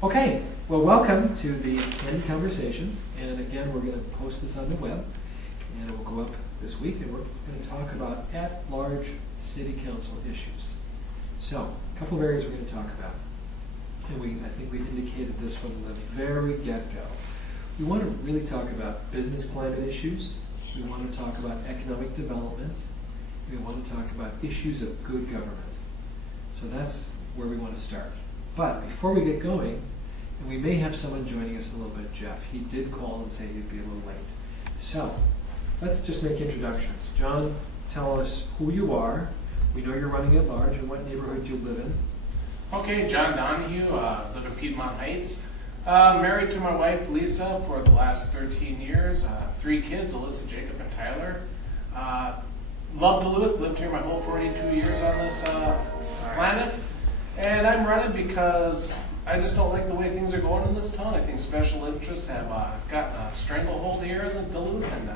Okay, well, welcome to the Candid Conversations, and again, we're going to post this on the web, and it will go up this week, and we're going to talk about at-large city council issues. So, a couple of areas we're going to talk about, and I think we've indicated this from the very get-go. We want to really talk about business climate issues, we want to talk about economic development, we want to talk about issues of good government. So that's where we want to start. But before we get going, and we may have someone joining us in a little bit, Jeff. He did call and say he'd be a little late. So let's just make introductions. John, tell us who you are. We know you're running at large and what neighborhood you live in. Okay, John Donahue, live in Piedmont Heights. Married to my wife Lisa for the last 13 years. 3 kids, Alyssa, Jacob, and Tyler. Love Duluth, lived here my whole 42 years on this planet. And I'm running because I just don't like the way things are going in this town. I think special interests have gotten a stranglehold here in the Duluth. And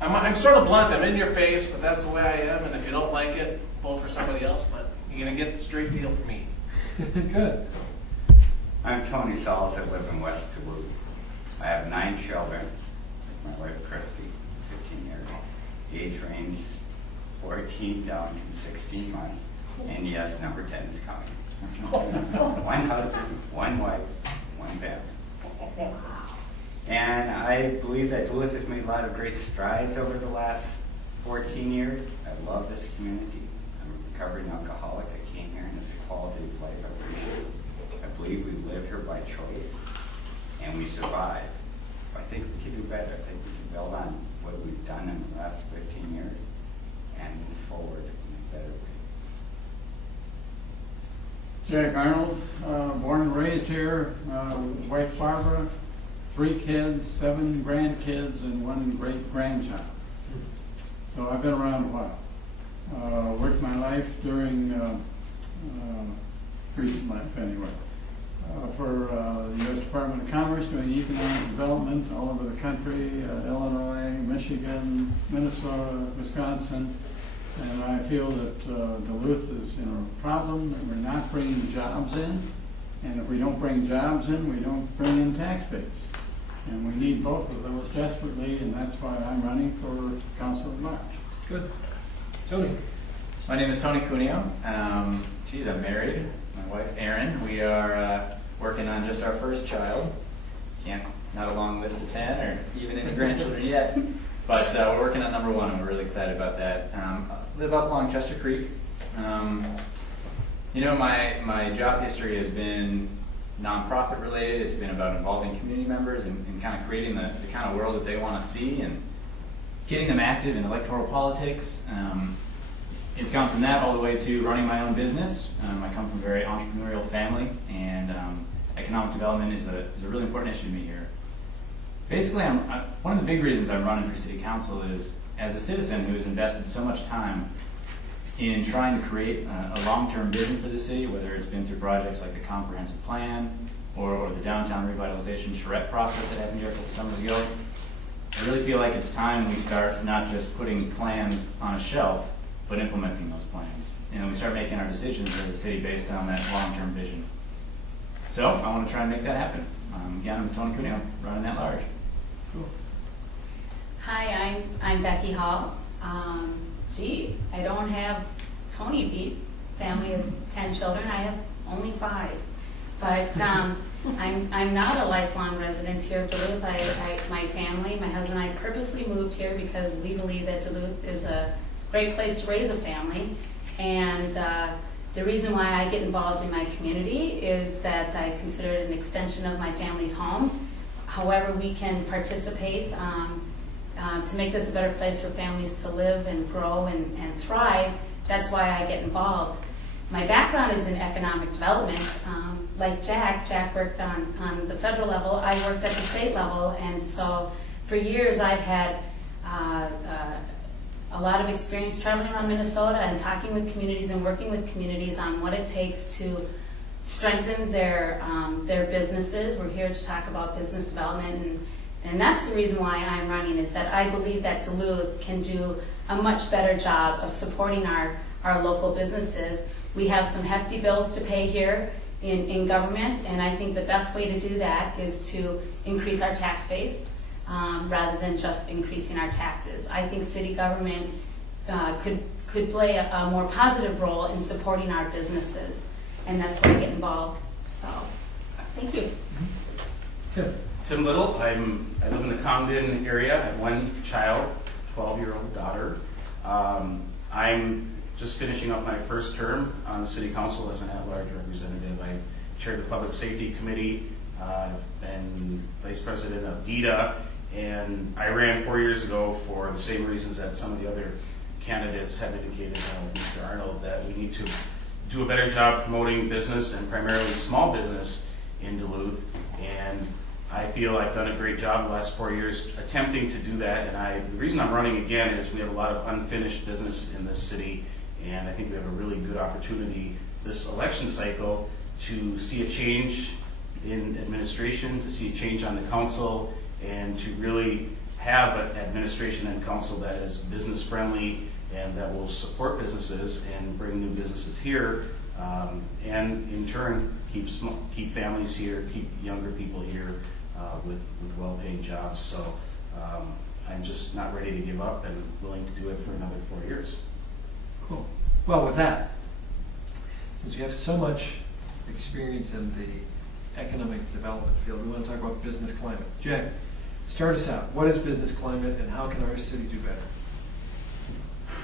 I'm sort of blunt. I'm in your face, but that's the way I am. And if you don't like it, vote for somebody else. But you're going to get the straight deal for me. Good. I'm Tony Sauls. I live in West Duluth. I have 9 children with my wife Christy, 15 years. Age range 14 down to 16 months. And yes, number 10 is coming. 1 husband, 1 wife, 1 family. And I believe that Duluth has made a lot of great strides over the last 14 years. I love this community. I'm a recovering alcoholic. I came here and it's a quality of life I appreciate. I believe we live here by choice and we survive. I think we can do better. I think we can build on what we've done in the last 15 years and move forward in a better way. Jack Arnold, born and raised here, wife Barbara, 3 kids, 7 grandkids, and 1 great-grandchild. So I've been around a while. Worked my life during, recent life anyway, for the U.S. Department of Commerce, doing economic development all over the country, Illinois, Michigan, Minnesota, Wisconsin. And I feel that Duluth is in a problem, that we're not bringing jobs in. And if we don't bring jobs in, we don't bring in tax base. And we need both of those desperately, and that's why I'm running for Council at Large. Good. Tony. My name is Tony Cuneo. I'm married. My wife Erin. We are working on just our first child. Not a long list of 10 or even any grandchildren yet. But we're working on number 1, and we're really excited about that. Live up along Chester Creek. My job history has been nonprofit related. It's been about involving community members and kind of creating the kind of world that they want to see and getting them active in electoral politics. It's gone from that all the way to running my own business. I come from a very entrepreneurial family, and economic development is a really important issue to me here. Basically, one of the big reasons I'm running for City Council is, as a citizen who has invested so much time in trying to create a long-term vision for the city, whether it's been through projects like the Comprehensive Plan or the Downtown Revitalization charrette process that happened here a couple summers ago, I really feel like it's time we start not just putting plans on a shelf, but implementing those plans. And we start making our decisions as a city based on that long-term vision. So I want to try and make that happen. Again, I'm Tony Cuneo, running at large. Cool. Hi, I'm Becky Hall. I don't have Tony beat, family of 10 children. I have only 5. But I'm not a lifelong resident here of Duluth. My family, my husband and I purposely moved here because we believe that Duluth is a great place to raise a family. And the reason why I get involved in my community is that I consider it an extension of my family's home. However we can participate to make this a better place for families to live and grow and thrive, that's why I get involved. My background is in economic development. Like Jack worked on the federal level, I worked at the state level, and so for years I've had a lot of experience traveling around Minnesota and talking with communities and working with communities on what it takes to strengthen their businesses. We're here to talk about business development, and that's the reason why I'm running, is that I believe that Duluth can do a much better job of supporting our local businesses. We have some hefty bills to pay here, in government, and I think the best way to do that is to increase our tax base rather than just increasing our taxes. I think city government could play a more positive role in supporting our businesses, and that's where I get involved. So, thank you. Good. Tim Little. I live in the Condon area. I have one child, 12-year-old daughter. I'm just finishing up my first term on the City Council as an at-large representative. I chaired the Public Safety Committee, been Vice President of DEDA, and I ran 4 years ago for the same reasons that some of the other candidates have indicated, Mr. Arnold, that we need to do a better job promoting business and primarily small business in Duluth. And I feel I've done a great job the last 4 years attempting to do that. And the reason I'm running again is we have a lot of unfinished business in this city, and I think we have a really good opportunity this election cycle to see a change in administration, to see a change on the council, and to really have an administration and council that is business friendly and that will support businesses and bring new businesses here, and in turn keep families here, keep younger people here with well-paying jobs. So I'm just not ready to give up and willing to do it for another 4 years. Cool. Well, with that, since we have so much experience in the economic development field, we want to talk about business climate. Jay, start us out. What is business climate, and how can our city do better?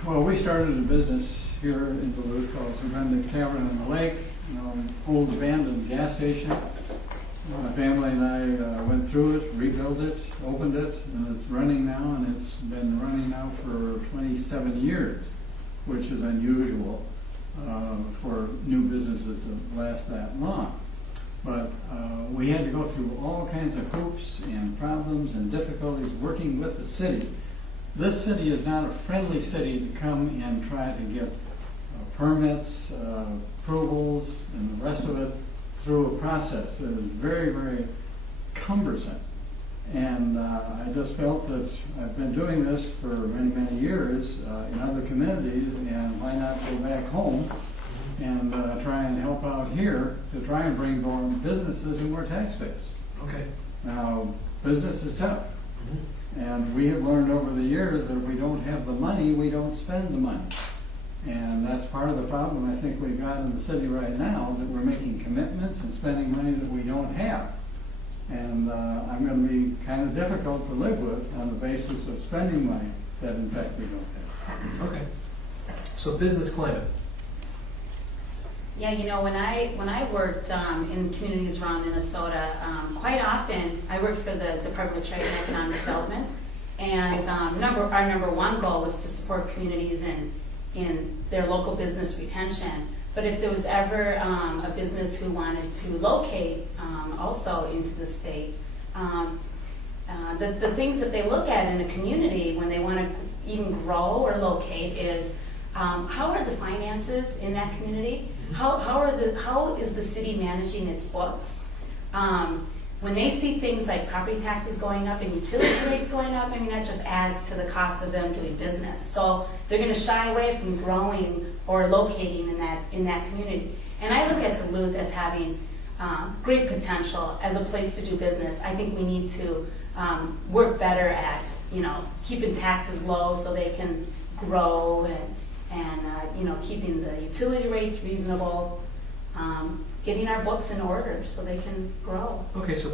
Well, we started a business here in Duluth called Surrender Tavern on the Lake, old abandoned gas station. My family and I went through it, rebuilt it, opened it, and it's running now, and it's been running now for 27 years, which is unusual for new businesses to last that long. But we had to go through all kinds of hoops and problems and difficulties working with the city. This city is not a friendly city to come and try to get permits, approvals, and the rest of it through a process that is very, very cumbersome. And I just felt that I've been doing this for many, many years in other communities, and why not go back home and try and help out here to try and bring more businesses and more tax base. Okay. Now, business is tough. And we have learned over the years that if we don't have the money, we don't spend the money. And that's part of the problem I think we've got in the city right now, that we're making commitments and spending money that we don't have. And I'm going to be kind of difficult to live with on the basis of spending money that in fact we don't have. Okay. So business climate. Yeah, you know, when I worked in communities around Minnesota, quite often I worked for the Department of Trade and Economic Development, and our number one goal was to support communities in their local business retention. But if there was ever a business who wanted to locate also into the state, the things that they look at in a community when they want to even grow or locate is how are the finances in that community? How is the city managing its books? When they see things like property taxes going up and utility rates going up, I mean, that just adds to the cost of them doing business. So they're going to shy away from growing or locating in that community. And I look at Duluth as having great potential as a place to do business. I think we need to work better at, keeping taxes low so they can grow and keeping the utility rates reasonable, getting our books in order so they can grow. Okay, so